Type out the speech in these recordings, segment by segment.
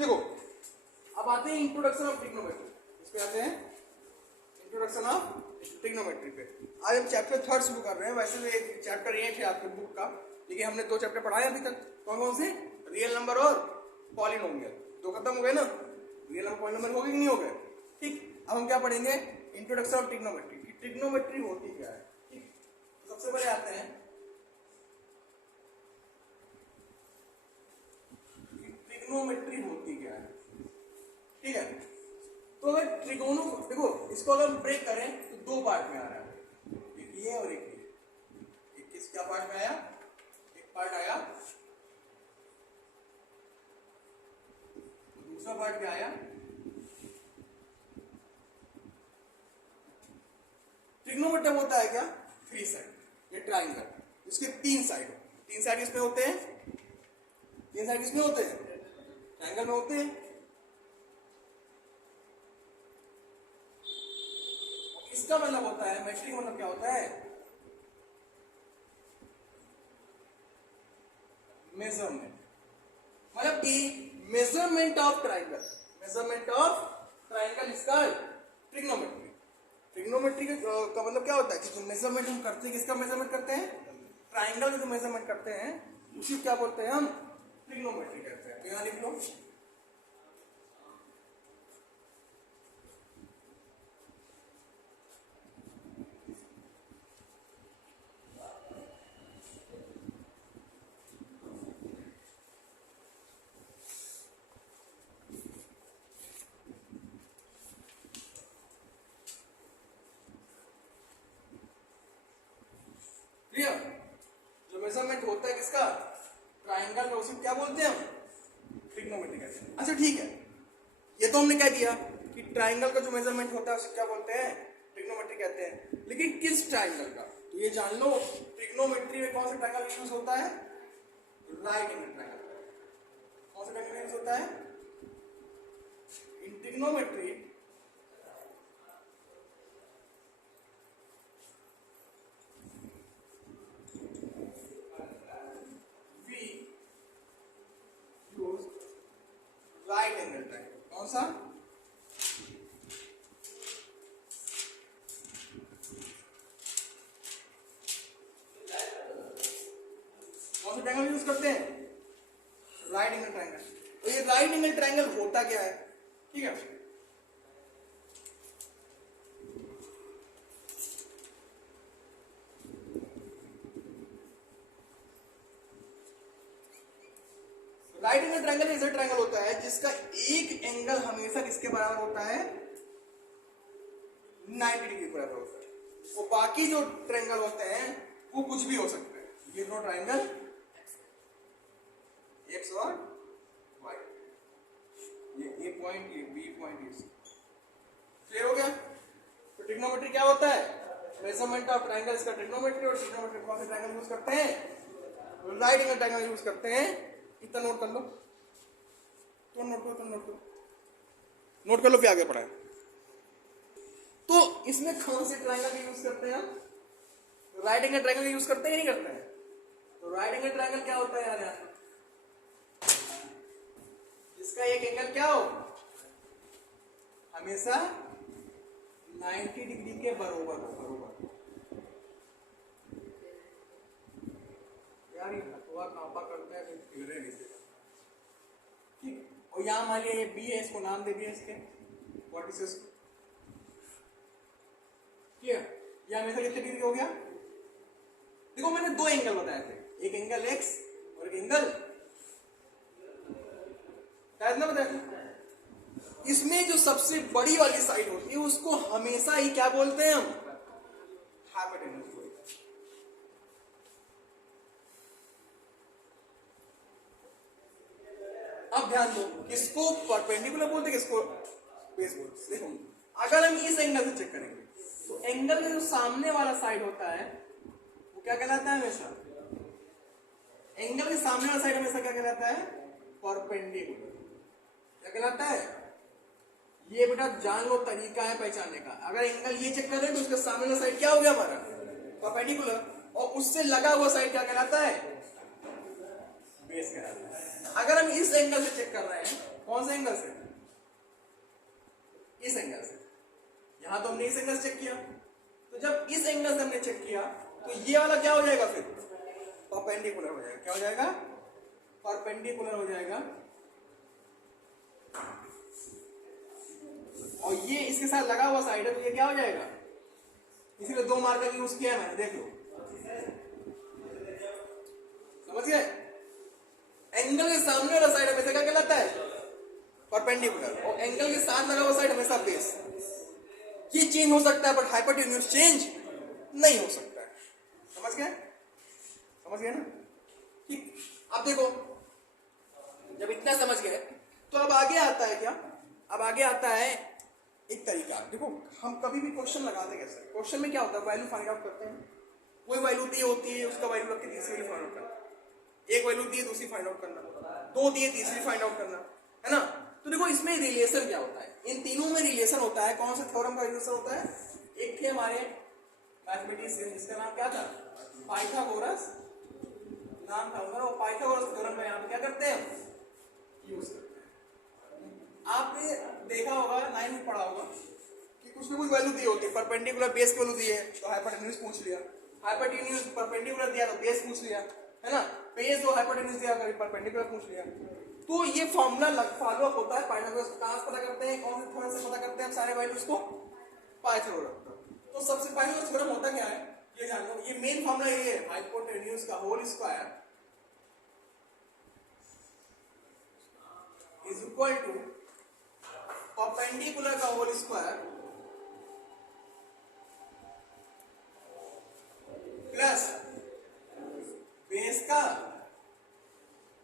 देखो अब आते हैं इंट्रोडक्शन ऑफ ट्रिग्नोमेट्री। इस पे आते हैं इंट्रोडक्शन ऑफ ट्रिग्नोमेट्री पे। आज हम चैप्टर 3 शुरू कर रहे हैं। वैसे तो एक चैप्टर 1 है आपके बुक का, लेकिन हमने 2 चैप्टर पढ़ाए अभी तक। कौन कौन से? रियल नंबर और पॉलिनोमियल। 2 खत्म हो गए ना। रियल नंबर पॉलिनोमियल हो गए कि नहीं हो गए? ठीक। अब हम क्या पढ़ेंगे? इंट्रोडक्शन ऑफ ट्रिग्नोमेट्री की ट्रिग्नोमेट्री होती क्या है। ठीक, तो सबसे पहले आते हैं ट्रिग्नोमेट्री होती क्या है। ठीक है, तो अगर त्रिकोणों देखो, इसको अगर हम ब्रेक करें तो 2 पार्ट में आ रहा है, एक ये और एक ये। एक किस क्या पार्ट में आया? एक पार्ट आया, दूसरा पार्ट क्या आया? ट्रिग्नोमेट्री होता है क्या? 3 साइड ये ट्राइंगल, इसके 3 साइड। 3 साइड इसमें होते हैं, 3 साइड इसमें होते हैं, ट्राइंगल में होते हैं। इसका मतलब होता है, मेट्रिक मतलब क्या होता है? मेजरमेंट। मतलब कि measurement of triangle, measurement of triangle is called trigonometry. Trigonometry का मतलब क्या होता है कि जो मेजरमेंट हम करते हैं, किसका मेजरमेंट करते हैं? ट्राइंगल का जो मेजरमेंट करते हैं उसी क्या बोलते हैं हम? ट्रिग्नोमेट्री कहते हैं। यहाँ लिख लो। जो मेजरमेंट होता है किसका? ट्राइंगल का, उसे क्या बोलते हैं हम? ट्रिग्नोमेट्री कहते हैं। अच्छा ठीक है, ये तो हमने कह दिया कि ट्राइंगल का जो मेजरमेंट होता है उसे क्या बोलते हैं? ट्रिग्नोमेट्री कहते हैं। लेकिन किस ट्राइंगल का? तो ये जान लो, ट्रिग्नोमेट्री में कौन सा ट्राइंगल यूज होता है? Right angle triangle. कौन सा ट्राइंगल यूज होता है इन ट्रिग्नोमेट्री? Right angle triangle. कौन सा? कौन सा ट्राइंगल यूज करते हैं? Right angle triangle. तो ये राइट एंगल ट्राइंगल होता क्या है? ठीक है, राइट एंगल ट्राइंगल ऐसा ट्राइंगल होता है जिसका एक एंगल हमेशा किसके बराबर होता है? 90 डिग्री के बराबर होता है। वो बाकी जो ट्राइंगल होते हैं वो कुछ भी हो सकते हैं। ये दो ट्राइंगल एक्स और वाई, ये ए पॉइंट, ये बी पॉइंट, ये क्लियर हो गया? तो ट्रिग्नोमेट्री क्या होता है? मेजरमेंट ऑफ ट्राइंगल, इसका ट्रिग्नोमेट्री। और ट्रिग्नोमेट्री कौन से ट्राइंगल यूज करते हैं? राइट एंगल ट्राइंगल यूज करते हैं। इतना नोट कर लो, तो नोट कर लो, फिर आगे पढ़ाए। तो इसमें कौन से ट्राइंगल यूज करते हैं हम? राइट एंगल ट्राइंगल यूज करते हैं कि नहीं करते हैं? तो राइट एंगल ट्राइंगल क्या होता है यार? इसका एक एंगल क्या हो? हमेशा 90 डिग्री के बराबर हो। यार ये हथुआ कांपा करता है, फिर ठीक। और यहां मान लिया ये बी है, इसको नाम दे दिया इसके वर्टिसेस। क्लियर? ये हमेशा कितने डिग्री हो गया? देखो मैंने 2 एंगल बताए थे, एक एंगल एक्स और एक एंगल ना बताया था। इसमें जो सबसे बड़ी वाली साइड होती है उसको हमेशा ही क्या बोलते हैं हम? हाइपोटेन्यूज। अब ध्यान दो, किसको परपेंडिकुलर बोलते हैं, किसको बेस बोलते हैं? देखो अगर हम इस एंगल से चेक करेंगे तो एंगल का जो सामने वाला साइड होता है वो क्या कहलाता है? हमेशा एंगल के सामने वाला साइड हमेशा क्या कहलाता है? परपेंडिकुलर। क्या कहलाता है? ये बेटा जान लो, तरीका है पहचानने का। अगर एंगल ये चेक कर रहे हैं तो उसका सामने वाला साइड क्या हो गया हमारा? परपेंडिकुलर। और उससे लगा हुआ साइड क्या कहलाता है? बेस कहलाता है। अगर हम इस एंगल से चेक कर रहे हैं, कौन से एंगल से, इस एंगल से, यहां तो हमने इस एंगल से चेक किया, तो जब इस एंगल से हमने चेक किया तो ये वाला क्या हो जाएगा, फिर परपेंडिकुलर हो जाएगा। क्या हो जाएगा, परपेंडिकुलर हो जाएगा। और ये इसके साथ लगा हुआ साइड है तो ये क्या हो जाएगा, इसीलिए 2 मार्कर यूज किया मैंने, देख लो, समझ गए। एंगल के सामने वाला साइड हमेशा क्या कहलाता है, परपेंडिकुलर, और एंगल के साथ लगा हुआ साइड हमेशा बेस। ये चेंज हो सकता है बट हाइपोटेन्यूज चेंज नहीं हो सकता है। समझ गए, समझ गए ना, ठीक। अब देखो, जब इतना समझ गए तो अब आगे आता है क्या, अब आगे आता है एक तरीका। देखो हम कभी भी क्वेश्चन लगाते कैसे, क्वेश्चन में क्या होता है, वैल्यू फाइंड आउट करते हैं, कोई वैल्यू दी होती है, उसका वैल्यू रख के तीसरी वैल्यू फाइंड आउट करना, एक वैल्यू दी दूसरी फाइंड आउट करना, 2 दिए तीसरी फाइंड आउट करना, है ना। तो देखो इसमें रिलेशन क्या होता है, इन तीनों में रिलेशन होता है। कौन से थ्योरम का रिलेशन होता है, एक थे हमारे मैथमेटिशियन जिसका नाम क्या था, पाइथागोरस नाम था उनका, वो पाइथागोरस थ्योरम में यहाँ पे क्या करते हैं, यूज करते हैं। आपने देखा होगा, 9 में पढ़ा होगा कि कुछ ना कुछ वैल्यू दी होती है, परपेंडिकुलर बेस की वैल्यू दी है तो हाइपोटेन्यूज पूछ लिया, हाइपोटेन्यूज परपेंडिकुलर दिया तो बेस पूछ लिया, है ना, बेस और हाइपोटेन्यूज दिया कभी परपेंडिकुलर पूछ लिया। तो ये फॉर्मूला फॉलो अप होता है पाइथागोरस। कहां से पता करते हैं, कौन से थ्योरम से पता करते हैं हम सारे वैल्यूज को, पाइथागोरस। तो सबसे पहले जो थ्योरम होता क्या है ये जान लो, ये मेन फॉर्मूला ये है, हाइपोटेन्यूज का whole square is equal to perpendicular का होल स्क्वायर प्लस बेस का।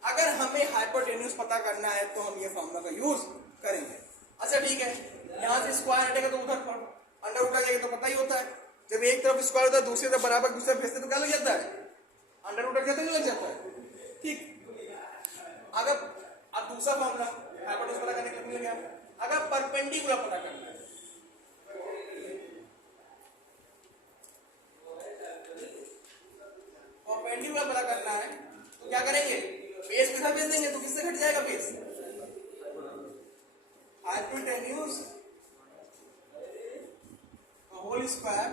अगर हमें हाइपोटेन्यूज पता करना है तो हम ये फॉर्मूला का यूज करेंगे। अच्छा ठीक है, यहां से स्क्वायर हटेगा तो उधर अंडर उठा जाएगा, तो पता ही होता है जब एक तरफ स्क्वायर होता है दूसरी तरफ बराबर दूसरे भेजते तो क्या लग जाता है, अंडर उठा जाता है, लग जाता है, ठीक। अगर अब दूसरा फॉर्मूला हाइपोटेन्यूज पता करने के लिए मिल गया, अगर परपेंडिकुलर पता करना है, परपेंडिकुलर पता करना है तो क्या करेंगे, बेस के साथ भेज देंगे, तो किससे घट जाएगा बेस, हाइपोटेन्यूज का होल स्क्वायर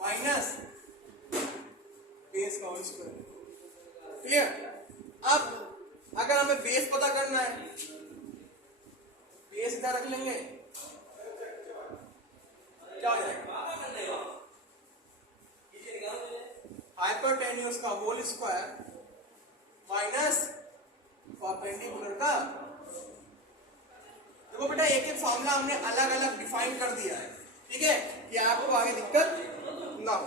माइनस बेस का होल स्क्वायर। क्लियर। अब अगर हमें बेस पता करना है, बेस इधर रख लेंगे, क्या हो जाएगा, हाइपोटेन्यूज का होल स्क्वायर माइनस परपेंडिकुलर का। देखो बेटा एक एक फॉर्मूला हमने अलग अलग डिफाइन कर दिया है, ठीक है, कि आपको आगे दिक्कत ना हो।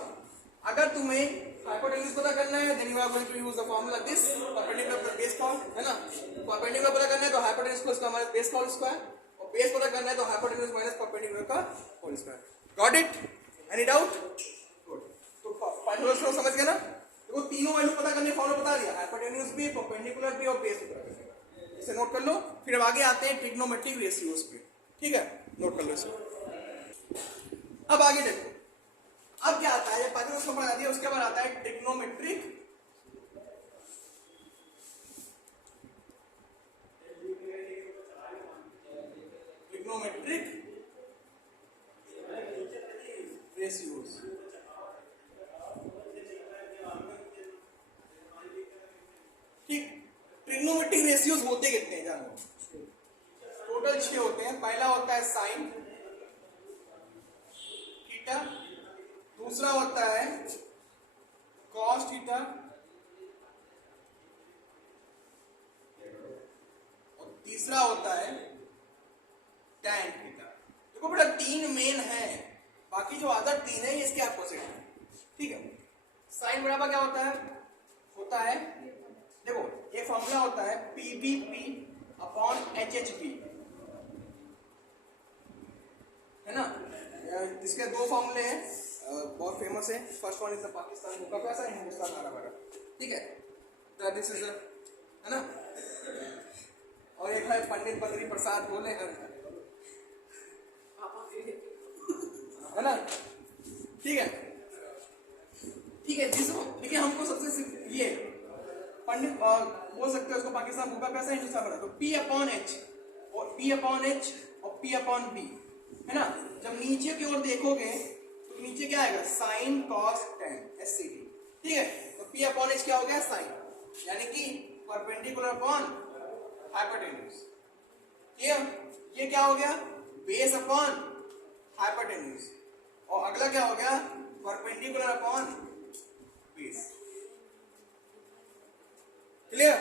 अगर तुम्हें हाइपोटेन्यूज पता करना है then you are going to use the formula this, perpendicular plus base का, है ना। परपेंडिकुलर पता करना है तो हाइपोटेन्यूज प्लस का माइनस बेस का होल स्क्वायर, और बेस पता करना है तो हाइपोटेन्यूज माइनस परपेंडिकुलर का whole square. Got it, any doubt, good. तो पाइथागोरस समझ गए ना। देखो तीनों वैल्यू पता करने फॉर्मूला बता दिया, हाइपोटेन्यूज भी, परपेंडिकुलर भी और बेस भी पता करने, इसे नोट कर लो। फिर अब आगे आते हैं ट्रिग्नोमेट्रिक रेशियोज पे, ठीक है, नोट कर लो इसे। अब आगे देखो, अब क्या आता है, पाइथागोरस का पढ़ा दिया, उसके बाद आता है ट्रिग्नोमेट्रिक रेशियोज। ठीक, ट्रिग्नोमेट्रिक रेशियोज होते कितने हैं जानो, टोटल 6 होते हैं। पहला होता है साइन थीटा, दूसरा होता है कॉस थीटा, और तीसरा होता है टैन थीटा। देखो बेटा 3 मेन है, बाकी जो अदर 3 है ये इसके अपोजिट है, ठीक है। साइन बराबर क्या होता है, देखो ये फॉर्मूला होता है PVP अपॉन HHP, है ना। इसके 2 फॉर्मूले हैं, बहुत फेमस है। First one is the Pakistan का पैसा, हिंदुस्तान हरा भरा, ठीक है, दिस इज है ना। और एक है पंडित बद्री प्रसाद बोले है ना, ठीक है, ठीक है। देखिए हमको सबसे ये पंडित बोल सकते हो उसको पाकिस्तान भूखा प्यासा हिंदुस्तान बड़ा, तो P अपॉन एच और P अपॉन एच और P अपॉन बी है ना। जब नीचे की ओर देखोगे तो नीचे क्या आएगा, साइन कॉस टेन SCT, ठीक है। तो P अपॉन एच क्या हो गया, साइन, यानी कि परपेंडिकुलर अपॉन हाइपोटेन्यूज, ठीक। ये क्या हो गया, बेस अपॉन हाइपोटेन्यूज, और अगला क्या हो गया, परपेंडिकुलर अपॉन बेस, क्लियर।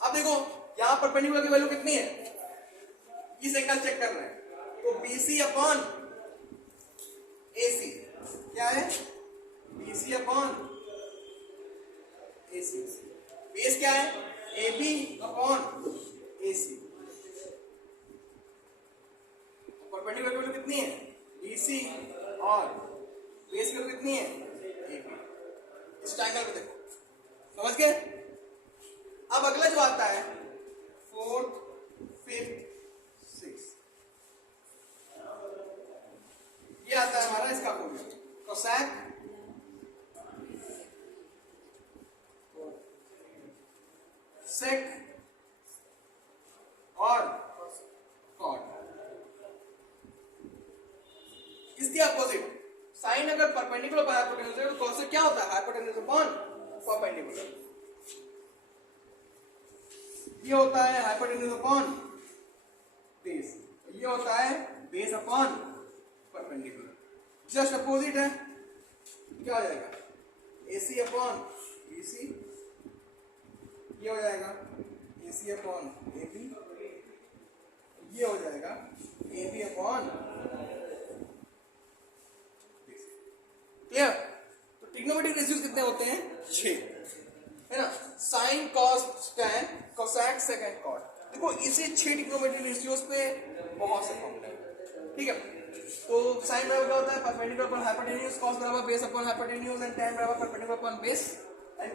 अब देखो यहां परपेंडिकुलर की वैल्यू कितनी है, इस एंगल चेक कर रहे हैं, तो BC अपॉन AC क्या है, BC अपॉन AC, बेस क्या है, AB अपॉन AC, परपेंडिकुलर की वैल्यू कितनी है, BC और बेस की वैल्यू कितनी है, AB। इस ट्रायंगल को देखो, समझ गए। अब अगला जो आता है 4th 5th 6th, ये आता है हमारा इसका फॉर्मूला, कोसेक सेक और कॉट। इसके अपोजिट साइन अगर परपेंडिकुलर पर हाइपोटेन्यूज है तो कोसेक क्या होता है, हाइपोटेन्यूज अपॉन परपेंडिकुलर, ये होता है हाइपोटेन्यूज अपॉन बेस, ये होता है base upon perpendicular, just opposite है, क्या हो जाएगा, AC अपॉन BC, ये हो जाएगा AC अपॉन AB, ये हो जाएगा AB अपॉन, क्लियर। तो ट्रिग्नोमेट्रिक रेशियोज कितने होते हैं, 6, है ना। Sine cos tan cosec second cot, देखो इसे 6 ट्रिग्नोमेट्रिक रेशियोज पे बहुत से फॉर्मूले हैं, ठीक है। तो साइन बराबर क्या होता है, परपेंडिकुलर अपॉन हाइपोटेन्यूज, कॉस बराबर base upon hypotenuse and tan बराबर परपेंडिकुलर अपॉन बेस, एंड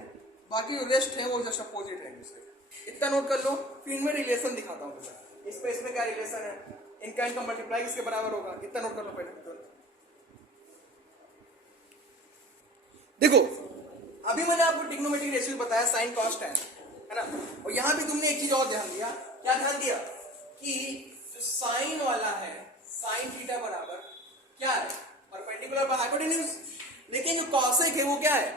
बाकी जो रेस्ट है वो जस्ट अपोजिट है दूसरे। इतना नोट कर लो, फिर इनमें रिलेशन दिखाता हूँ सर, इस पे इसमें क्या रिलेशन है, इनका इनका मल्टीप्लाई किसके बराबर होगा, इतना नोट कर लो पहले। देखो अभी मैंने आपको ट्रिग्नोमेट्रिक रेशियो बताया साइन कॉस टैन, है ना, और यहां भी तुमने एक चीज और ध्यान दिया, क्या ध्यान दिया कि जो साइन वाला है, साइन थीटा बराबर क्या है, परपेंडिकुलर पर हाइपोटेन्यूज, लेकिन जो कॉसेक है वो क्या है,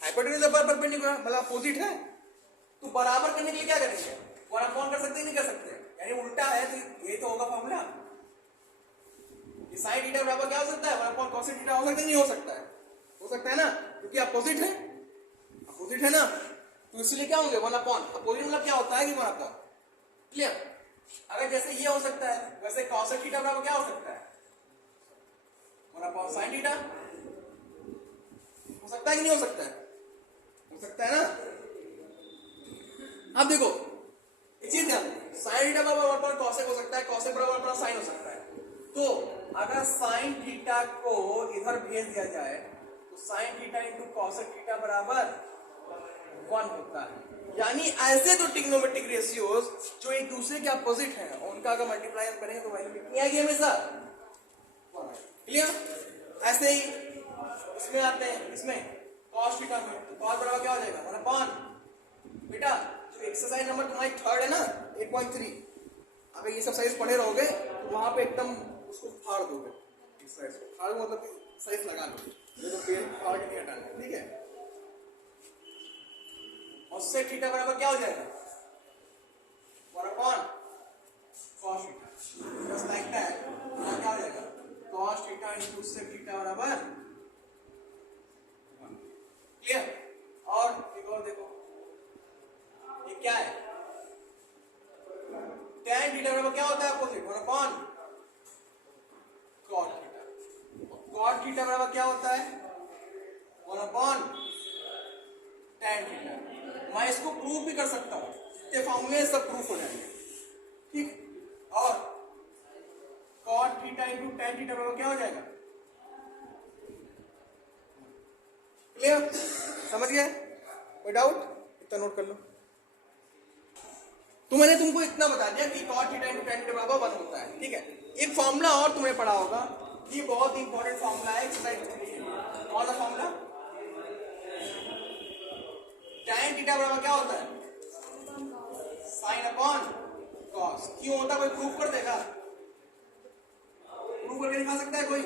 हाइपोटेन्यूज पर परपेंडिकुलर, मतलब अपोजिट है। तो बराबर करने के लिए क्या करेंगे, 1/, कर सकते नहीं कर सकते, यानी उल्टा है, तो ये तो होगा फॉर्मूला, साइन थीटा बराबर क्या हो सकता है, 1/, कॉसेक थीटा हो सकता है, नहीं हो सकता है, हो सकता है ना, क्योंकि अपोजिट है, अपोजिट है ना, तो इसलिए क्या होंगे, 1/, अपोजिट मतलब क्या होता है कि 1/, क्लियर। अगर जैसे ये हो सकता है वैसे कॉसेक थीटा बराबर क्या हो सकता है, 1/, साइन थीटा, हो सकता है कि नहीं हो सकता है, हो सकता है ना। अब देखो एक चीज ध्यान, साइन थीटा बराबर 1/, कॉसेक हो सकता है, कॉसेक बराबर 1/, साइन हो सकता है, तो अगर साइन थीटा को इधर भेज दिया जाए तो sine theta into cosec theta बराबर 1 होता है, यानी ऐसे तो ट्रिग्नोमेट्रिक रेशियोज जो एक दूसरे के अपोजिट हैं उनका अगर मल्टीप्लाई हम करेंगे तो वैल्यू कितनी आएगी हमेशा, क्लियर। ऐसे ही इसमें आते हैं, इसमें कॉस थीटा में तो कॉस बराबर क्या हो जाएगा, 1/, बेटा जो एक्सरसाइज नंबर तुम्हारी 3rd है ना 8.3, अगर ये सब साइज पढ़े रहोगे तो वहां पे एकदम उसको फाड़ दोगे, एक्सरसाइज को फाड़ मतलब साइज लगा लो, तो पेड़ फाड़ के नहीं हटाना, ठीक है। और सेक थीटा बराबर क्या हो जाएगा, 1/, cos theta, just like that, क्या हो जाएगा, cos theta into sec theta बराबर 1, क्लियर। और एक और देखो, ये क्या है, tan थीटा बराबर क्या होता है, opposite, 1/, cot theta, cot theta बराबर क्या होता है, 1/, tan थीटा। मैं इसको प्रूव भी कर सकता हूं, जितने फॉर्मूले सब प्रूफ हो जाएंगे, ठीक। और cot theta into tan theta बराबर क्या हो जाएगा, क्लियर, समझ गए, कोई डाउट, इतना नोट कर लो। तो मैंने तुमको इतना बता दिया कि cot theta into tan theta बराबर 1 होता है, ठीक है। एक फॉर्मूला और तुमने पढ़ा होगा, ये बहुत इंपॉर्टेंट फॉर्मूला है एक्सरसाइज 3, कौन सा फॉर्मूला, tan थीटा बराबर क्या होता है? sin upon cos। क्यों होता है? कोई प्रूफ कर देगा? प्रूफ करके दिखा सकता है कोई?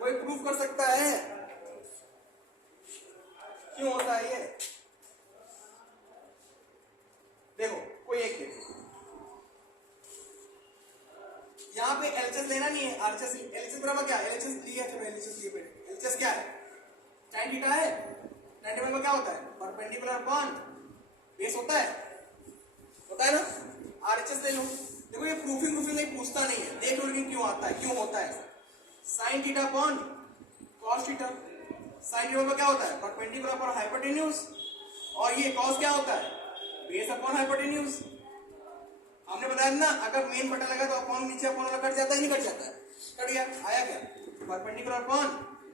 कोई प्रूफ कर सकता है? क्यों होता है ये? देखो, कोई एक देखो, यहाँ पे एलएचएस लेना नहीं है, आरएचएस। एलएचएस बराबर क्या है? एलएचएस लिया, चलो एलएचएस लिए पे। एलएचएस क्या है? tan थीटा है। tan थीटा क्या होता है? परपेंडिकुलर अपॉन बेस होता है ना? आरएचएस ले लो। देखो ये प्रूफिंग नहीं पूछता नहीं है, देख लो लेकिन क्यों आता है, क्यों होता है? sin theta upon cos theta. sin theta क्या होता है? Perpendicular upon hypotenuse. और ये cos क्या होता है? Base upon hypotenuse. हमने बताया ना, अगर मेन बटन लगा तो अपॉन नीचे अपॉन वाला कट जाता है, नहीं कट जाता है? कट गया। आया क्या? Perpendicular upon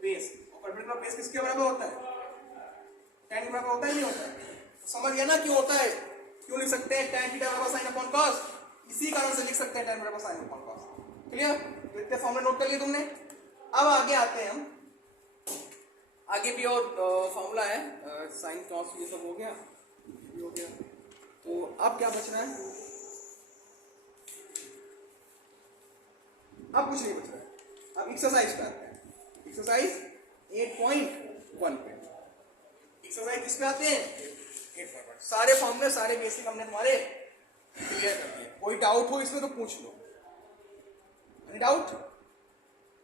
base. और परपेंडिकुलर बेस किसके बराबर होता है? tan के बराबर होता है, नहीं होता है? तो समझ गया ना क्यों होता है? क्यों लिख सकते हैं tan थीटा बराबर sin अपॉन cos? इसी कारण से लिख सकते हैं tan बराबर sin अपॉन cos। क्लियर? तो इतने फॉर्मूले नोट कर लिए तुमने। अब आगे आते हैं हम। आगे भी और फॉर्मूला है, sin cos ये सब हो गया, ये भी हो गया। तो अब क्या बच रहा है? अब कुछ नहीं बच रहा है। अब एक्सरसाइज पे आते हैं। एक्सरसाइज 8.1 पे। एक्सरसाइज किस पे आते हैं? 8.1। सारे फॉर्मूले, सारे बेसिक हमने तुम्हारे क्लियर कर दिए। कोई डाउट हो इसमें तो पूछ लो। Any doubt?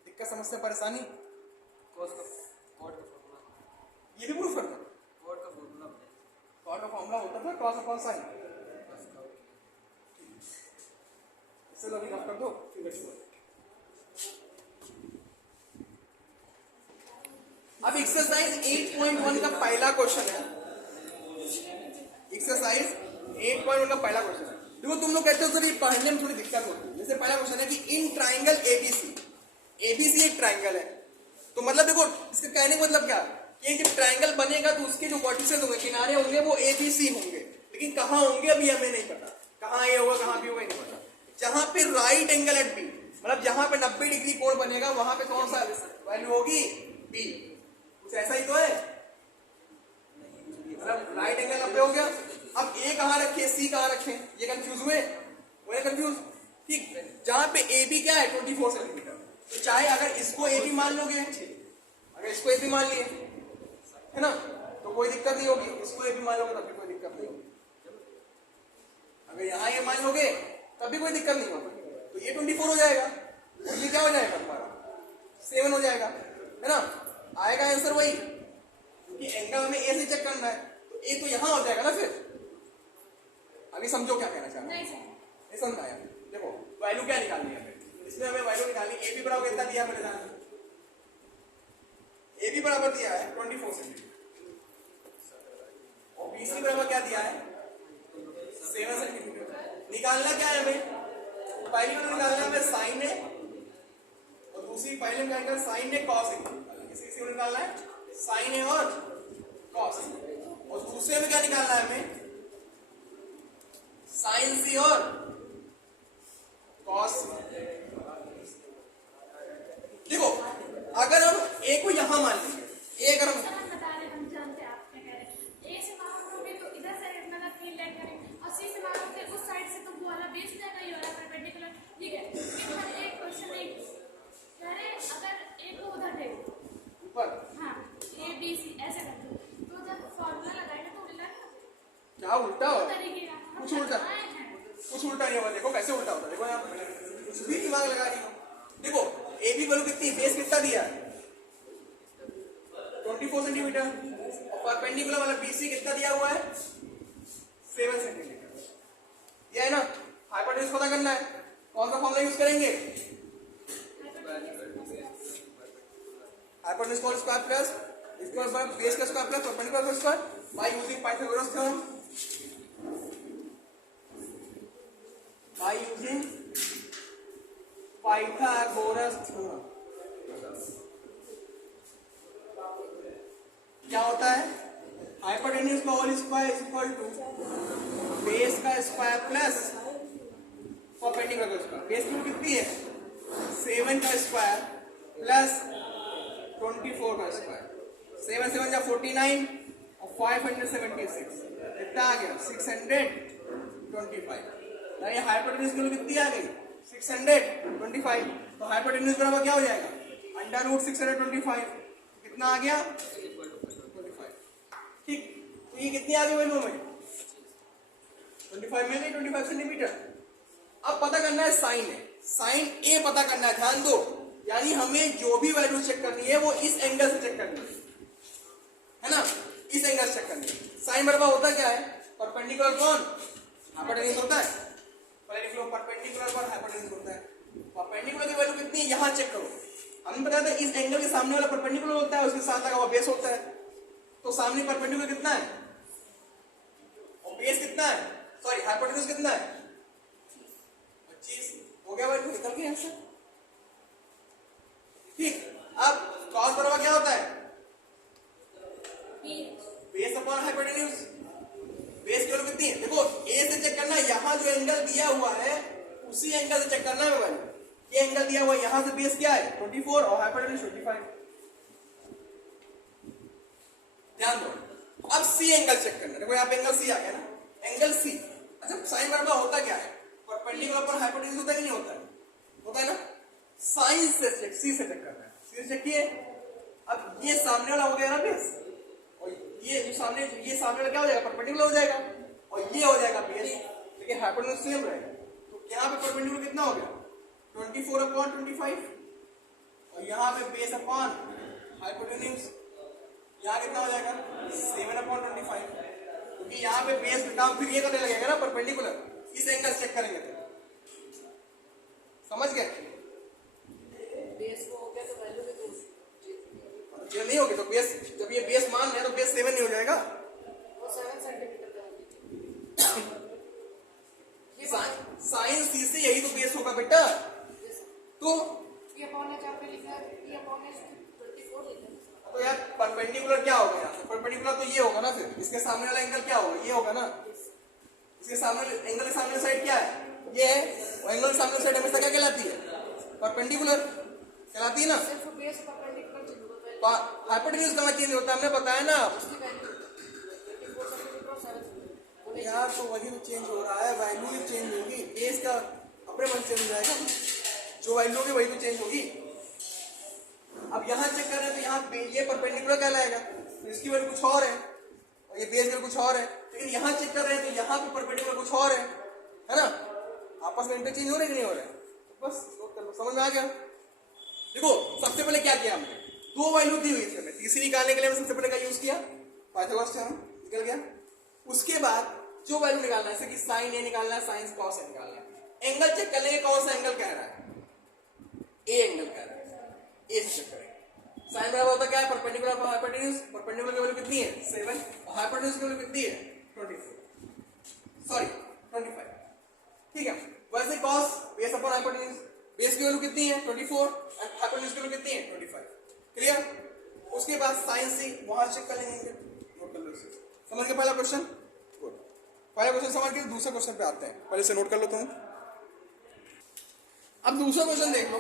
दिक्कत, समस्या, परेशानी? ये भी प्रूफ कर दो। कॉट का फॉर्मूला होता था cos अपॉन sin। इसे अभी कर दो, फिर अब एक्सरसाइज 8.1 का पहला क्वेश्चन है। एक्सरसाइज 8.1 का पहला क्वेश्चन है। देखो, तुम लोग कहते हो सर ये पढ़ने में थोड़ी दिक्कत होती है। जैसे पहला क्वेश्चन है कि इन ट्राइंगल एबीसी, एबीसी एक ट्राइंगल है, तो मतलब देखो इसका कहने का मतलब क्या, कि जब ट्राइंगल बनेगा तो उसके जो वर्टिसेस होंगे, किनारे होंगे, वो एबीसी होंगे। लेकिन कहाँ होंगे अभी हमें नहीं पता, कहाँ ए होगा कहाँ बी होगा नहीं पता। जहां पे राइट एंगल एट बी, मतलब जहां पे 90 डिग्री कोण बनेगा, वहां पे कौन सा वैल्यू होगी? बी। कुछ ऐसा ही तो है, मतलब राइट एंगल 90 हो गया। अब ए कहाँ रखे, सी कहाँ रखे, ये कंफ्यूज हुए? कंफ्यूज, ठीक। जहां पे ए बी क्या है? 24 सेंटीमीटर। तो चाहे अगर इसको ए बी मान लोगे, अगर इसको ए बी मान लिए, है ना, तो कोई दिक्कत नहीं होगी। इसको ए बी मान लोगे तब भी कोई दिक्कत नहीं होगी। अगर यहाँ ये मान लोगे तब भी कोई दिक्कत नहीं होगी। तो ये 24 हो जाएगा, और ये क्या हो जाएगा तुम्हारा? 7 हो जाएगा, है ना? आएगा आंसर वही, क्योंकि एंगल हमें ए से चेक करना है, तो ए तो यहां हो जाएगा ना फिर। अभी समझो क्या कहना चाह रहा हूं। नहीं समझ आया? देखो वैल्यू क्या निकालनी है हमें, इसमें हमें वैल्यू निकालनी। ए बी बराबर कितना दिया मेरे ध्यान में? ए बी बराबर दिया है 24 सेंटीमीटर, और बी सी बराबर क्या दिया है? 7 सेंटीमीटर। निकालना क्या है हमें? पहली वाला निकालना है हमें साइन है, और दूसरी पहले निकालना साइन है कॉस है। किसी को निकालना है साइन है और कॉस, और दूसरे में क्या निकालना है हमें? साइन सी और कॉस। देखो अगर हम ए को यहां मान लेंगे, ए अगर हम क्या उल्टा हो? कुछ उल्टा नहीं होगा। देखो कैसे उल्टा होता है, देखो यहाँ कुछ भी दिमाग लगा रही हो। देखो ए बी वैल्यू कितनी, बेस कितना दिया है? 24 सेंटीमीटर, और परपेंडिकुलर वाला बीसी कितना दिया हुआ है? 7 सेंटीमीटर। ये है ना। हाइपोटेन्यूज पता करना है, कौन सा फॉर्मूला यूज करेंगे? हाइपोटेन्यूज का स्क्वायर प्लस इसका स्क्वायर, बेस का स्क्वायर प्लस परपेंडिकुलर का square, by using Pythagoras theorem. By using Pythagoras theorem क्या होता है? हाइपोटेन्यूज का whole square is equal to base का स्क्वायर प्लस परपेंडिकुलर का स्क्वायर। बेस की कितनी है? 7 का स्क्वायर प्लस 24 का स्क्वायर। 7 7 जा 49 और 576 कितना आ गया 625। यानी हाइपोटेन्यूज की वैल्यू कितनी आ गई 625। तो हाइपोटेन्यूज बराबर क्या हो जाएगा अंडर रूट 625 कितना आ गया 25। ठीक, तो ये कितनी आ गई वैल्यू में 25 में गई 25 सेंटीमीटर। अब पता करना है साइन है, साइन ए पता करना है, ध्यान दो। यानी हमें जो भी वैल्यू चेक करनी है वो इस एंगल से चेक करनी है ना, इस एंगल से चेक करनी है। साइन बराबर होता क्या है परपेंडिकुलर कौन हाइपोटेन्यूज होता है, परपेंडिकुलर पर हाइपोटेन्यूज होता है। परपेंडिकुलर की वैल्यू कितनी है यहाँ चेक करो। हमने बताया था इस एंगल के सामने वाला परपेंडिकुलर होता है, उसके साथ लगा हुआ बेस होता है। तो सामने परपेंडिकुलर कितना है और बेस कितना है, सॉरी हाइपोटेन्यूज कितना है 25। हो गया वैल्यू निकल गया आंसर। ठीक, अब कॉस बराबर क्या होता है बेस अपॉन हाइपोटेन्यूज। बेस की वैल्यू कितनी है देखो ए से चेक करना है, यहाँ जो एंगल दिया हुआ है उसी एंगल से चेक करना है वैल्यू। ये एंगल दिया हुआ है, यहाँ से बेस क्या है 24 और हाइपोटेन्यूज 25। ध्यान दो। अब सी एंगल चेक करना है, देखो यहाँ पे एंगल सी आ गया ना, एंगल सी। अच्छा साइन बराबर होता क्या है परपेंडिकुलर पर हाइपोटेन्यूज होता है कि नहीं होता है, होता है ना। साइन से चेक सी से चेक करना है, सी से चेक किए। अब ये सामने वाला हो गया ना बेस, और ये सामने वाला क्या हो जाएगा परपेंडिकुलर हो जाएगा, और ये हो जाएगा बेस, लेकिन हाइपोटेन्यूज सेम रहेगा। तो यहाँ पे परपेंडिकुलर कितना हो गया 24/25 और यहाँ पे बेस अपॉन हाइपोटेन्यूज यहाँ कितना हो जाएगा 7/25, क्योंकि यहाँ पे बेस काम फिर ये करने लगेगा ना परपेंडिकुलर, इस एंगल चेक करेंगे तो समझ गए। बेस को हो गया तो वैल्यू भी तो ये नहीं होगी तो बेस, जब ये बेस मान है तो बेस 7 नहीं हो जाएगा, वो 7 सेंटीमीटर का होगी। ये साइन सी से यही तो बेस होगा बेटा। तो ये अपॉन है जहाँ पे लिखा है ये अपॉन है 24 लिखा है। तो यार परपेंडिकुलर क्या होगा यहाँ से, परपेंडिकुलर तो ये होगा ना, फिर इसके सामने वाला एंगल क्या होगा ये होगा ना, इसके सामने एंगल के सामने साइड क्या है ये है, और एंगल के सामने साइड हमेशा क्या कहलाती है परपेंडिकुलर कहलाती है ना। सिर्फ बेस परपेंडिकुलर चेंज होगा तो हाइपोटेन्यूज कहाँ चेंज होता है हमने बताया ना उसकी वैल्यू 24 सेंटीमीटर और 7 सेंटीमीटर। यार, तो वही तो चेंज हो रहा है, वैल्यू ही चेंज होगी, बेस का अपने मन चेंज हो जाएगा, जो वैल्यू होगी वही तो चेंज होगी। अब यहाँ चेक कर रहे हैं तो यहाँ ये परपेंडिकुलर कहलाएगा, तो इसकी वैल्यू कुछ और है और ये बेस वैल्यू कुछ और है, लेकिन यहाँ चेक कर रहे हैं तो यहाँ पे परपेंडिकुलर कुछ और है ना, आपस में इंटरचेंज हो रहे कि नहीं हो रहे, बस नोट कर लो, समझ में आ गया। देखो सबसे पहले क्या किया हमने, दो वैल्यू दी हुई थी हमें, तीसरी निकालने के लिए हमने सबसे पहले का यूज किया पाइथागोरस थ्योरम, निकल गया। उसके बाद जो वैल्यू निकालना है जैसे कि साइन ए निकालना है, साइन कॉस ए निकालना है, एंगल चेक कर लेंगे कौन सा एंगल कह रहा है, ए एंगल कह रहा है, ए से चेक करेंगे। साइन बराबर होता क्या है परपेंडिकुलर पर हाइपोटेन्यूज, परपेंडिकुलर की वैल्यू कितनी है 7 और हाइपोटेन्यूज की वैल्यू कितनी है 25। ठीक है, वैसे cos base upon hypotenuse, base की वैल्यू कितनी है 24 और हाइपोटेन्यूज की वैल्यू कितनी है 25। क्लियर। उसके बाद साइन सी वहां चेक कर लेंगे, नोट कर लो इसे। समझ गए पहला क्वेश्चन, गुड। पहला क्वेश्चन समझ के दूसरे क्वेश्चन पे आते हैं, पहले से नोट कर लो तुम। अब दूसरा क्वेश्चन देख लो,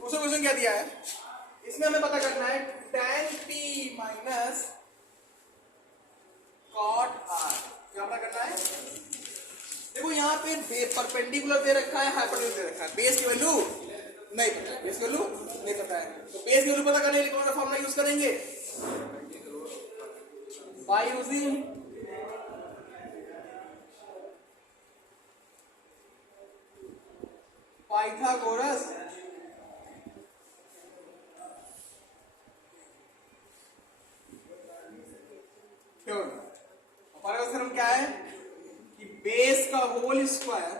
दूसरा क्वेश्चन क्या दिया है, इसमें हमें पता करना है tan p minus cot r, क्या पता करना है। देखो यहाँ पे परपेंडिकुलर दे रखा है, हाइपोटेन्यूज दे रखा है, बेस की वैल्यू नहीं पता है, बेस की वैल्यू नहीं पता है, तो बेस की वैल्यू पता करने के लिए कौन सा फॉर्मूला यूज करेंगे, bye using Pythagoras theorem. Pythagoras theorem क्या है कि बेस का होल स्क्वायर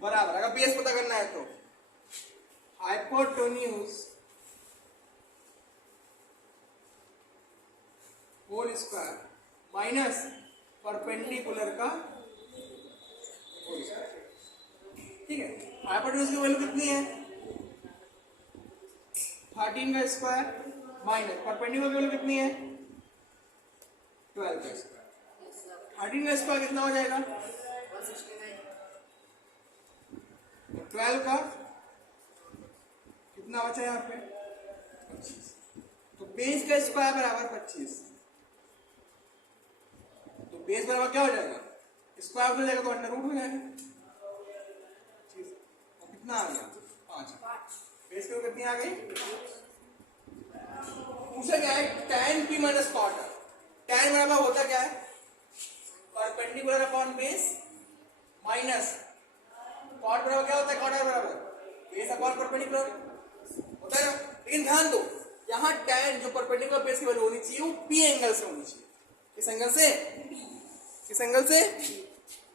बराबर, अगर बेस पता करना है तो hypotenuse whole square minus perpendicular का होल स्क्वायर। ठीक है, हाइपोटेन्यूज की वैल्यू कितनी है 13 का स्क्वायर माइनस परपेंडिकुलर की वैल्यू कितनी है 12 का स्क्वायर। 13 का स्क्वायर कितना हो जाएगा 12 का कितना बचा यहाँ पे 25। बेस का स्क्वायर बराबर 25, तो बेस बराबर क्या हो जाएगा, स्क्वायर हो जाएगा तो अंडर रूट हो जाएगा। तो कितना आ गया 5, बेस के ऊपर कितनी आ गई। पूछा क्या है tan p minus cot, tan बराबर होता क्या है perpendicular upon base minus cot बराबर क्या होता है, कॉट बराबर बेस अपॉन परपेंडिकुलर होता है ना। लेकिन ध्यान दो यहाँ tan जो परपेंडिकुलर बेस की वैल्यू होनी चाहिए वो p एंगल से होनी चाहिए। किस एंगल से, किस एंगल से,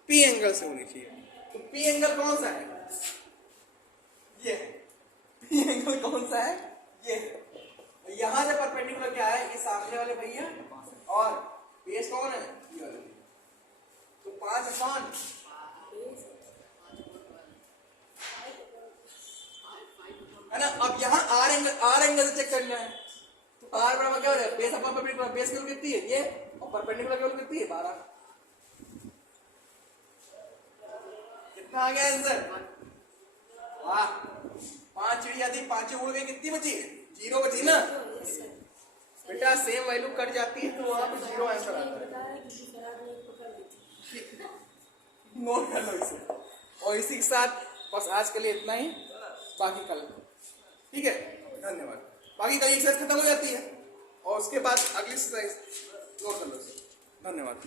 p एंगल से होनी चाहिए। तो p एंगल कौन सा है, ये p एंगल कौन सा है, ये यहां से परपेंडिकुलर क्या है, ये सामने वाले भैया और बेस कौन है, ये वाले। तो 5 अपान है ना। अब यहाँ आर एंगल से चेक करना है, तो आर बराबर क्या हो जाएगा, बेस अपॉन परपेंडिकुलर, बेस की वैल्यू कितनी है ये और परपेंडिकुलर की वैल्यू कितनी है 12। कितना आ गया आंसर, वाह 5 चिड़िया थी, 5 उड़ गई, कितनी बची, 0 बची ना बेटा। सेम वैल्यू कट जाती है तो वहां पे 0 आंसर आता है। नोट कर लो इसे। और इसी के साथ बस आज के लिए इतना ही, बाकी कल ठीक है, धन्यवाद। बाकी कल एक्सरसाइज खत्म हो जाती है और उसके बाद अगली एक्सरसाइज नोट कर लो इसे। धन्यवाद।